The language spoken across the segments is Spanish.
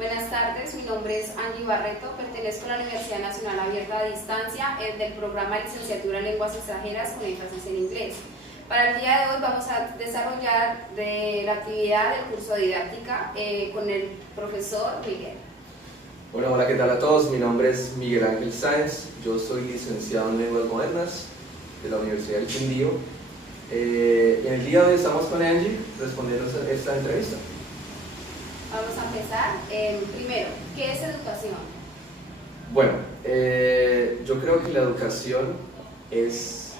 Buenas tardes, mi nombre es Angie Barreto, pertenezco a la Universidad Nacional Abierta a Distancia del programa de Licenciatura en Lenguas Extranjeras con énfasis en inglés. Para el día de hoy vamos a desarrollar la actividad del curso de didáctica con el profesor Miguel. Bueno, hola, ¿qué tal a todos? Mi nombre es Miguel Ángel Sáenz, yo soy licenciado en Lenguas Modernas de la Universidad del Quindío. Y en el día de hoy estamos con Angie respondiendo a esta entrevista. Vamos a empezar. Primero, ¿qué es educación? Bueno, yo creo que la educación es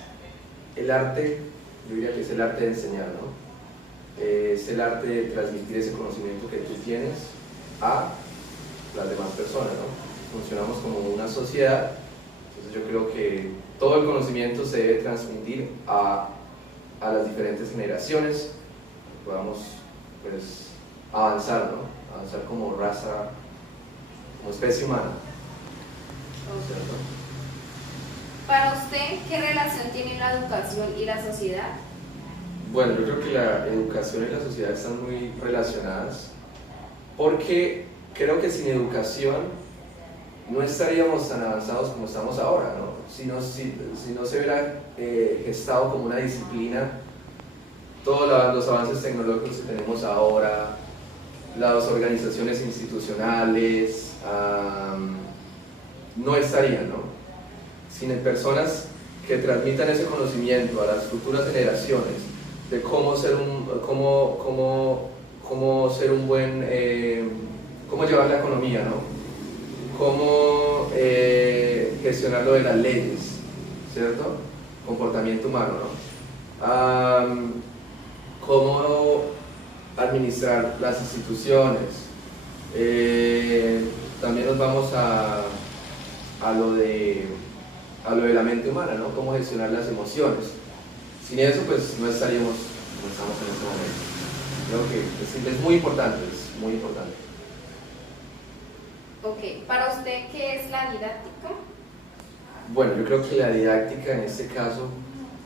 el arte, yo diría que es el arte de enseñar, ¿no? Es el arte de transmitir ese conocimiento que tú tienes a las demás personas, ¿no? Funcionamos como una sociedad, entonces yo creo que todo el conocimiento se debe transmitir a las diferentes generaciones, podamos pues avanzar, ¿no? Avanzar como raza, como especie humana. ¿Cierto? Para usted, ¿qué relación tiene la educación y la sociedad? Bueno, yo creo que la educación y la sociedad están muy relacionadas, porque creo que sin educación no estaríamos tan avanzados como estamos ahora, ¿no? Si no se hubiera gestado como una disciplina, todos los avances tecnológicos que tenemos ahora, las organizaciones institucionales, no estarían, ¿no? Sin personas que transmitan ese conocimiento a las futuras generaciones de cómo ser un buen, cómo llevar la economía, ¿no? Cómo gestionar lo de las leyes, ¿cierto? Comportamiento humano, ¿no? Cómo administrar las instituciones. También nos vamos a lo de la mente humana, ¿no? Cómo gestionar las emociones. Sin eso, pues no estaríamos como estamos en este momento. Creo que es muy importante, es muy importante. Ok, para usted, ¿qué es la didáctica? Bueno, yo creo que la didáctica en este caso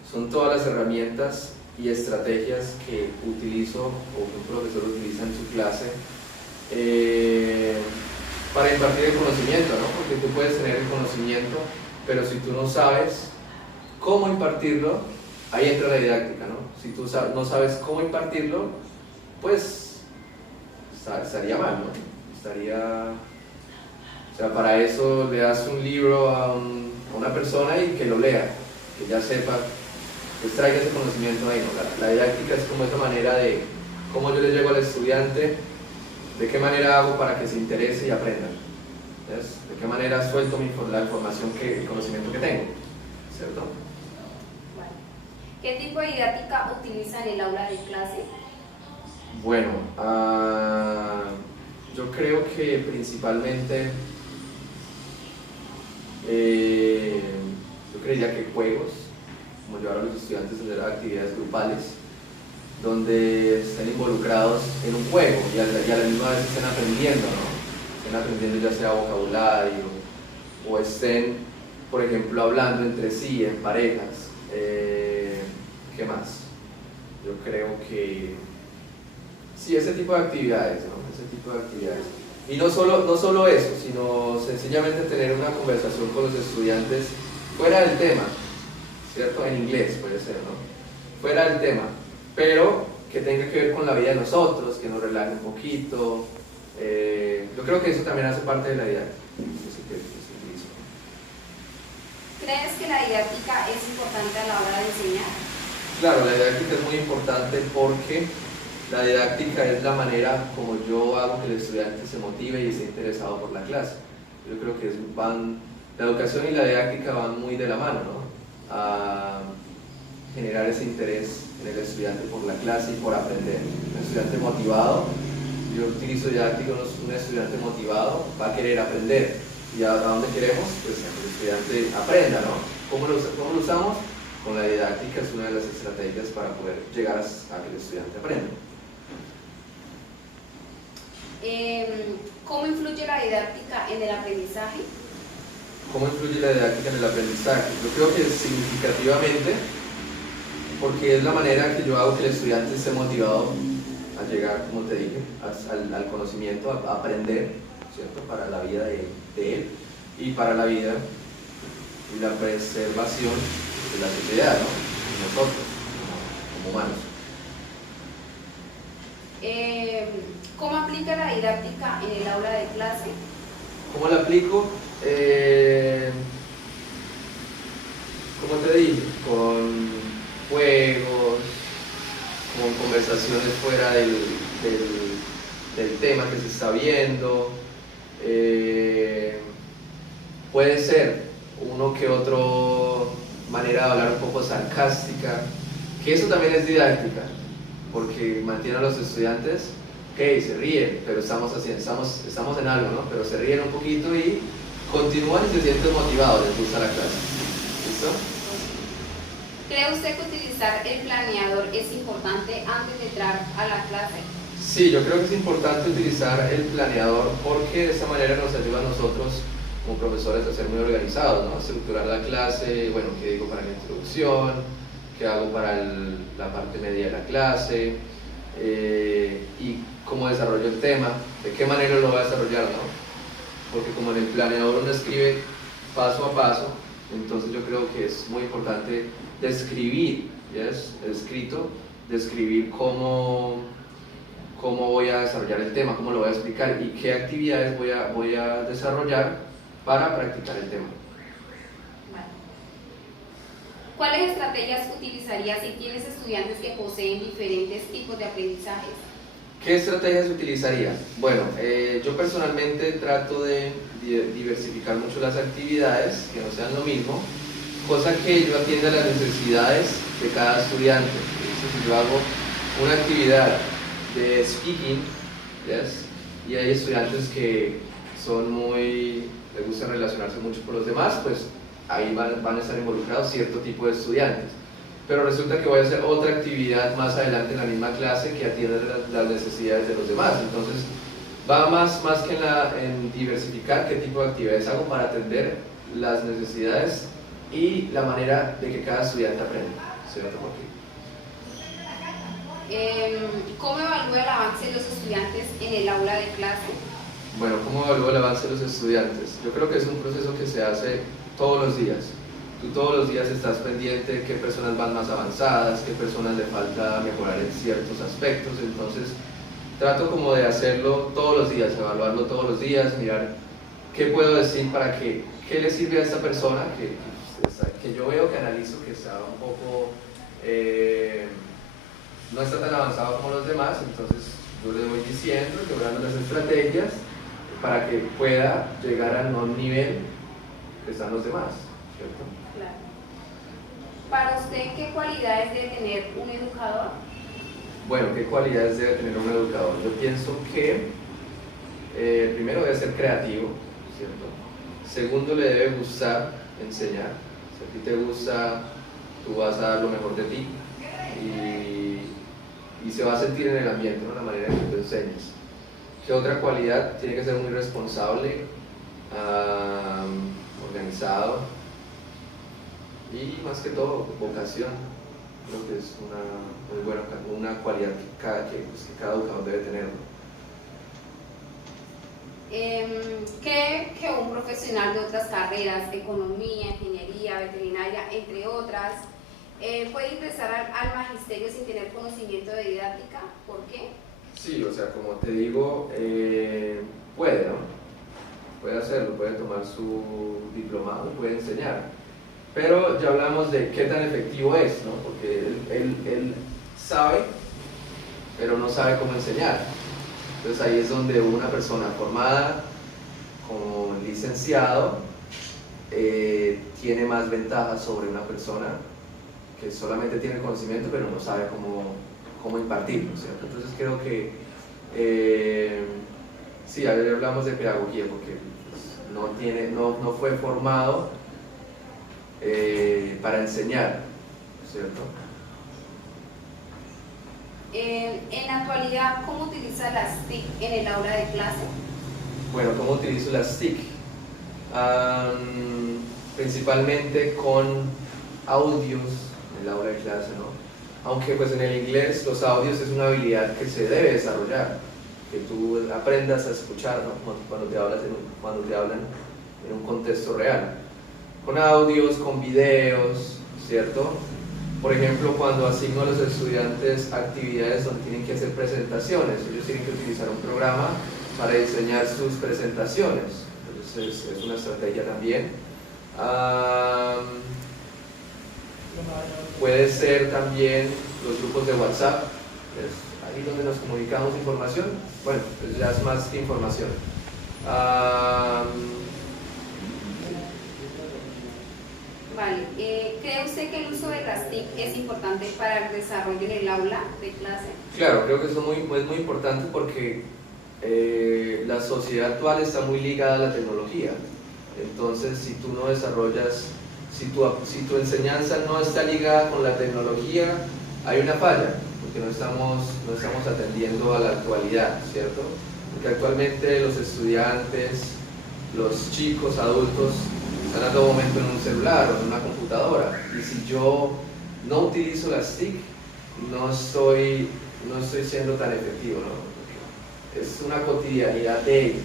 son todas las herramientas y estrategias que utilizo o que un profesor utiliza en su clase para impartir el conocimiento, ¿no? Porque tú puedes tener el conocimiento, pero si tú no sabes cómo impartirlo, ahí entra la didáctica, ¿no? Si tú no sabes cómo impartirlo, pues estaría mal, ¿no? O sea, para eso le das un libro a una persona y que lo lea, que ya sepa, pues traiga ese conocimiento ahí, ¿no? La didáctica es como esa manera de cómo yo le llego al estudiante, de qué manera hago para que se interese y aprenda, ¿ves? De qué manera suelto la información, el conocimiento que tengo, ¿cierto? Vale. ¿Qué tipo de didáctica utiliza en el aula de clase? Bueno, yo creo que principalmente yo creería que juegos, como llevar a los estudiantes a hacer actividades grupales donde estén involucrados en un juego y a la misma vez estén aprendiendo, ¿no? Estén aprendiendo ya sea vocabulario o estén, por ejemplo, hablando entre sí en parejas. ¿Qué más? Yo creo que sí, ese tipo de actividades, ¿no? Ese tipo de actividades. Y no solo eso, sino sencillamente tener una conversación con los estudiantes fuera del tema, ¿cierto? En inglés puede ser, ¿no? Fuera del tema, pero que tenga que ver con la vida de nosotros, que nos relaje un poquito. Yo creo que eso también hace parte de la didáctica. ¿Crees que la didáctica es importante a la hora de enseñar? Claro, la didáctica es muy importante porque la didáctica es la manera como yo hago que el estudiante se motive y esté interesado por la clase. Yo creo que la educación y la didáctica van muy de la mano, ¿no? A generar ese interés en el estudiante por la clase y por aprender. Un estudiante motivado, yo utilizo didáctica, un estudiante motivado va a querer aprender. ¿Y a dónde queremos? Pues que el estudiante aprenda, ¿no? ¿Cómo lo usamos? Con la didáctica es una de las estrategias para poder llegar a que el estudiante aprenda. ¿Cómo influye la didáctica en el aprendizaje? ¿Cómo influye la didáctica en el aprendizaje? Yo creo que significativamente, porque es la manera que yo hago que el estudiante esté motivado a llegar, como te dije, al conocimiento, a aprender, ¿cierto? Para la vida de él y para la vida y la preservación de la sociedad, ¿no? Y nosotros, como humanos. ¿Cómo aplica la didáctica en el aula de clase? ¿Cómo la aplico? Como te dije, con juegos, con conversaciones fuera del tema que se está viendo. Puede ser uno que otro manera de hablar un poco sarcástica, que eso también es didáctica, porque mantiene a los estudiantes, ok, se ríen, pero estamos en algo, ¿no? Pero se ríen un poquito y continúan y se sienten motivados, les gusta la clase. ¿Listo? ¿Cree usted que utilizar el planeador es importante antes de entrar a la clase? Sí, yo creo que es importante utilizar el planeador porque de esta manera nos ayuda a nosotros como profesores a ser muy organizados, ¿no? A estructurar la clase, bueno, qué digo para la introducción, qué hago para la parte media de la clase, y cómo desarrollo el tema, de qué manera lo voy a desarrollar, ¿no? Porque como en el planeador uno escribe paso a paso, entonces yo creo que es muy importante describir, ¿yes? El escrito, describir cómo voy a desarrollar el tema, cómo lo voy a explicar y qué actividades voy a desarrollar para practicar el tema. Vale. ¿Cuáles estrategias utilizarías si tienes estudiantes que poseen diferentes tipos de aprendizajes? ¿Qué estrategias utilizaría? Bueno, yo personalmente trato de diversificar mucho las actividades, que no sean lo mismo, cosa que yo atienda las necesidades de cada estudiante. Entonces, si yo hago una actividad de speaking, ¿yes? Y hay estudiantes que les gusta relacionarse mucho con los demás, pues ahí van a estar involucrados cierto tipo de estudiantes. Pero resulta que voy a hacer otra actividad más adelante en la misma clase que atiende las necesidades de los demás. Entonces va más que en diversificar qué tipo de actividades hago para atender las necesidades y la manera de que cada estudiante aprenda, ¿cierto? ¿Cómo evalúa el avance de los estudiantes en el aula de clase? Bueno, ¿cómo evalúo el avance de los estudiantes? Yo creo que es un proceso que se hace todos los días. Tú todos los días estás pendiente de qué personas van más avanzadas, qué personas le falta mejorar en ciertos aspectos, entonces trato como de hacerlo todos los días, evaluarlo todos los días, mirar qué puedo decir para qué le sirve a esta persona que yo veo, que analizo que está un poco, no está tan avanzado como los demás, entonces yo le voy diciendo, le voy dando las estrategias para que pueda llegar al mismo nivel que están los demás, ¿cierto? Claro. Para usted, ¿qué cualidades debe tener un educador? Bueno, ¿qué cualidades debe tener un educador? Yo pienso que primero debe ser creativo, ¿cierto? Segundo, le debe gustar enseñar. Si a ti te gusta, tú vas a dar lo mejor de ti y se va a sentir en el ambiente, ¿no? La manera en que tú enseñas. ¿Qué otra cualidad? Tiene que ser muy responsable, organizado y más que todo vocación. Creo que es una muy buena cualidad que cada educador debe tener, ¿no? ¿Cree que un profesional de otras carreras, economía, ingeniería, veterinaria, entre otras, puede ingresar al magisterio sin tener conocimiento de didáctica? ¿Por qué? Sí, o sea, como te digo, puede, ¿no? Puede hacerlo, puede tomar su diplomado, puede enseñar. Pero ya hablamos de qué tan efectivo es, ¿no? Porque él sabe, pero no sabe cómo enseñar. Entonces ahí es donde una persona formada como licenciado tiene más ventajas sobre una persona que solamente tiene conocimiento pero no sabe cómo impartirlo, ¿cierto? Entonces creo que sí, ayer hablamos de pedagogía porque pues, no fue formado para enseñar, ¿cierto? En la actualidad, ¿cómo utiliza las TIC en el aula de clase? Bueno, ¿cómo utilizo las TIC? Principalmente con audios en el aula de clase, ¿no? aunque pues en el inglés los audios es una habilidad que se debe desarrollar, que tú aprendas a escuchar, ¿no? Cuando te hablan en un contexto real, con audios, con videos, ¿cierto? Por ejemplo, cuando asigno a los estudiantes actividades donde tienen que hacer presentaciones, ellos tienen que utilizar un programa para diseñar sus presentaciones, entonces es una estrategia también. Puede ser también los grupos de WhatsApp, es ahí donde nos comunicamos información. Bueno, pues ya es más que información. Vale, ¿cree usted que el uso de las TIC es importante para el desarrollo en el aula de clase? Claro, creo que eso es muy importante porque la sociedad actual está muy ligada a la tecnología. Entonces, si tú no desarrollas, si tu enseñanza no está ligada con la tecnología, hay una falla, porque no estamos atendiendo a la actualidad, ¿cierto? Porque actualmente los estudiantes, los chicos, adultos, están a todo momento en un celular o en una computadora, y si yo no utilizo las TIC, no estoy siendo tan efectivo, ¿no? Porque es una cotidianidad de ellos.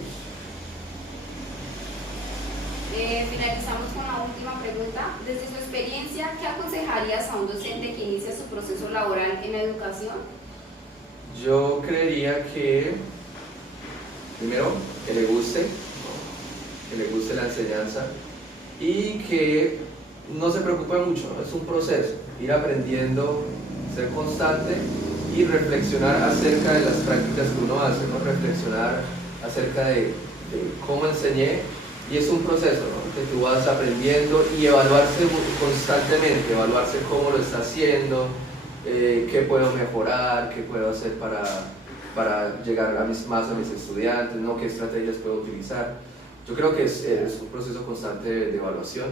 Finalizamos con la última pregunta. Desde su experiencia, ¿qué aconsejarías a un docente que inicia su proceso laboral en la educación? Yo creería que, primero, que le guste, ¿no? Que le guste la enseñanza y que no se preocupe mucho, ¿no? Es un proceso, ir aprendiendo, ser constante y reflexionar acerca de las prácticas que uno hace, ¿no? Reflexionar acerca de cómo enseñé, y es un proceso, ¿no? Que tú vas aprendiendo y evaluarse constantemente, evaluarse cómo lo está haciendo, qué puedo mejorar, qué puedo hacer para llegar más a mis estudiantes, ¿no? Qué estrategias puedo utilizar. Yo creo que es un proceso constante de evaluación,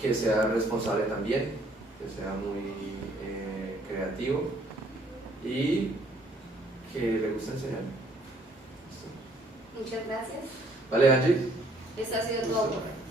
que sea responsable también, que sea muy creativo y que le guste enseñar. Muchas gracias. Vale, Angie. Esto ha sido todo por hoy.